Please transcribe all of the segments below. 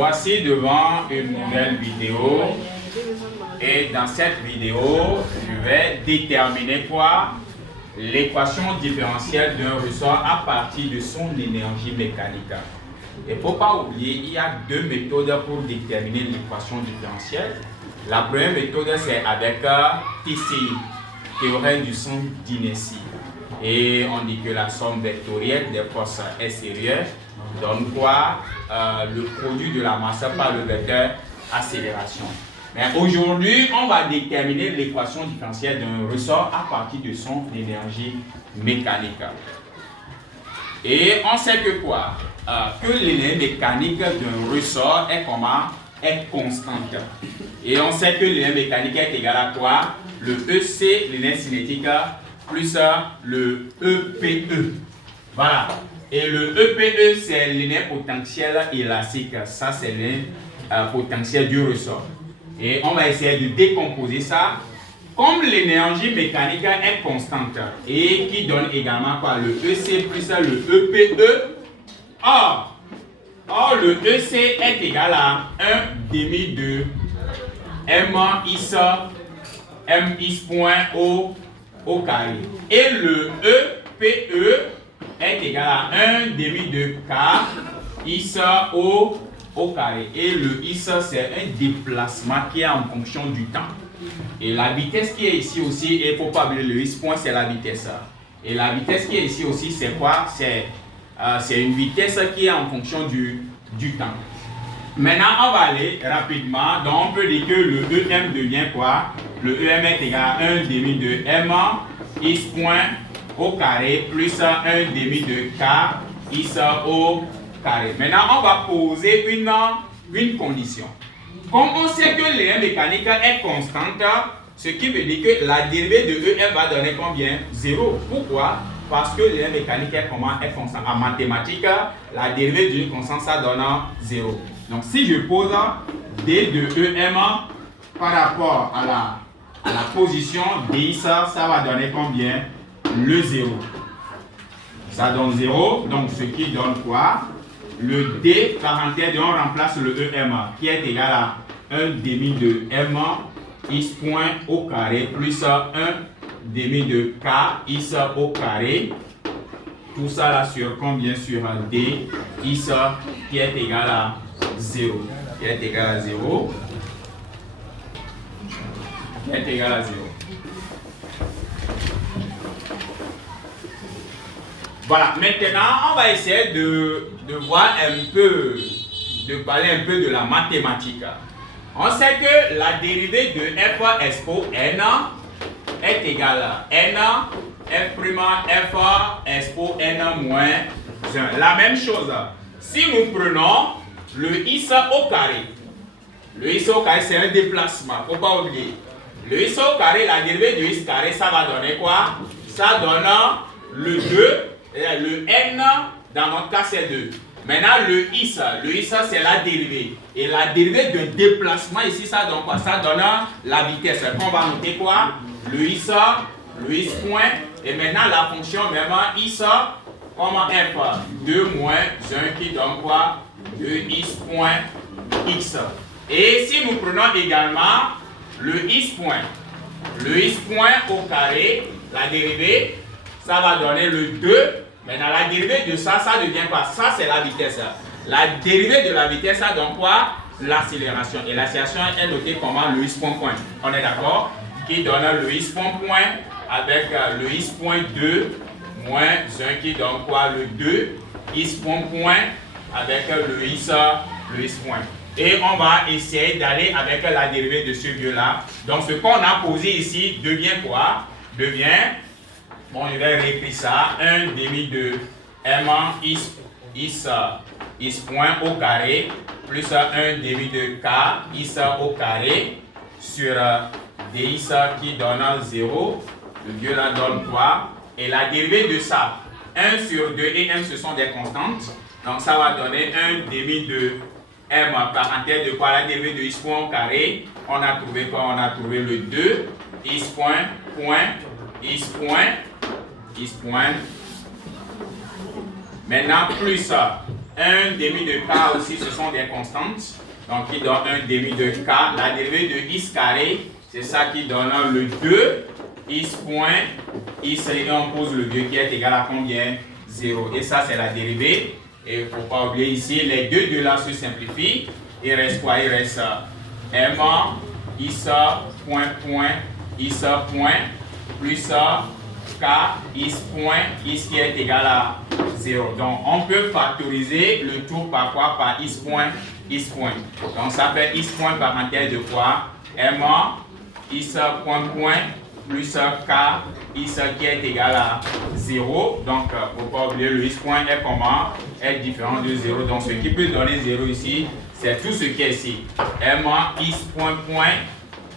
voici devant une nouvelle vidéo. Et dans cette vidéo, je vais déterminer quoi? L'équation différentielle d'un ressort à partir de son énergie mécanique. Il ne faut pas oublier, il y a deux méthodes pour déterminer l'équation différentielle. La première méthode, c'est avec TCI, théorème du centre d'inertie. Et on dit que la somme vectorielle des forces extérieures donne quoi? Le produit de la masse par le vecteur accélération. Mais aujourd'hui, on va déterminer l'équation différentielle d'un ressort à partir de son énergie mécanique. Et on sait que quoi? Que l'énergie mécanique d'un ressort est comment? Est constante. Et on sait que l'énergie mécanique est égale à quoi? Le EC, l'énergie cinétique, plus le EPE. Voilà. Et le EPE, c'est l'énergie potentielle élastique. Ça, c'est l'énergie potentielle du ressort. Et on va essayer de décomposer ça. Comme l'énergie mécanique est constante et qui donne également quoi? Le EC plus le EPE. Or, le EC est égal à 1 demi de M is point au carré. Et le EPE est égal à 1 demi de K is au carré. Et le is, c'est un déplacement qui est en fonction du temps. Et la vitesse qui est ici aussi, il ne faut pas oublier le is point, c'est la vitesse. Et la vitesse qui est ici aussi, c'est quoi? C'est une vitesse qui est en fonction du temps. Maintenant, on va aller rapidement. Donc, on peut dire que le EM devient quoi? Le EM est égal à 1 demi de M is point au carré plus 1 demi de K is au carré. Maintenant, on va poser une condition. Comme on sait que l'énergie mécanique est constante, ce qui veut dire que la dérivée de EM va donner combien? 0. Pourquoi? Parce que l'énergie mécanique est constante. En mathématiques, la dérivée d'une constante, ça donne 0. Donc, si je pose D de EM par rapport à la position DI, ça va donner combien? Le 0. Ça donne 0. Donc, ce qui donne quoi? Le D, parenthèse, on remplace le EM qui est égal à 1 demi de M is point au carré plus 1 demi de K is au carré. Tout ça là sur combien? Sur D is qui est égal à 0. Qui est égal à 0. Qui est égal à 0. Voilà, maintenant on va essayer de voir un peu, de parler un peu de la mathématique. On sait que la dérivée de f expo n est égale à n f' f expo n moins 1. La même chose, si nous prenons le is au carré, le is au carré c'est un déplacement, faut pas oublier. Le is au carré, la dérivée de is carré, ça va donner quoi? Ça donne le 2. Le n, dans notre cas, c'est 2. Maintenant, le is c'est la dérivée. Et la dérivée de déplacement ici, ça donne quoi? Ça donne la vitesse. On va noter quoi? Le is point. Et maintenant, la fonction même is, comme f, 2 moins 1 qui donne quoi? 2 is point x. Et si nous prenons également le is point au carré, la dérivée, ça va donner le 2. Maintenant, la dérivée de ça devient quoi? Ça, c'est la vitesse. La dérivée de la vitesse, ça donne quoi? L'accélération. Et l'accélération est notée comment? Le is point. On est d'accord? Qui donne le is point avec le is point 2 moins 1 qui donne quoi? Le 2 is point avec le is point. Et on va essayer d'aller avec la dérivée de ce vieux-là. Donc, ce qu'on a posé ici devient quoi? Bon, je vais réécrire ça. 1 demi de M is point au carré plus 1 demi de K is au carré sur dx qui donne 0. Le vieux là donne quoi? Et la dérivée de ça, 1 sur 2 et M, ce sont des constantes. Donc ça va donner 1 demi de M parenthèse de quoi? La dérivée de is point au carré. On a trouvé quoi? On a trouvé le 2 is point Maintenant plus 1 demi de K aussi, ce sont des constantes. Donc, qui donne 1 demi de K. La dérivée de Is carré, c'est ça qui donne le 2. Is point, Is, et on pose le 2 qui est égal à combien? 0. Et ça, c'est la dérivée. Et il ne faut pas oublier ici, les deux là se simplifient. Il reste quoi? Il reste M, Is, point, point, Is, point, plus K, Is, point, Is qui est égal à 0. Donc, on peut factoriser le tout par quoi? Par Is, point, Is, point. Donc, ça fait Is, point, parenthèse de quoi? M, Is, point, point, plus K, Is qui est égal à 0. Donc, il ne faut pas oublier, le Is point est comment? Est différent de 0. Donc, ce qui peut donner 0 ici, c'est tout ce qui est ici. M, Is point, point,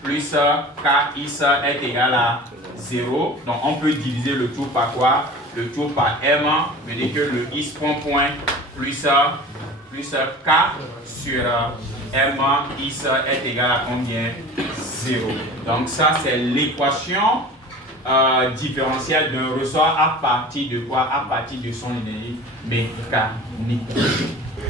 plus K, Is est égal à 0. Donc, on peut diviser le tout par quoi? Le tout par M, veut dire que le Is point, point, plus K sur M, Is est égal à combien? 0. Donc ça, c'est l'équation différentielle d'un ressort à partir de quoi? À partir de son énergie mécanique.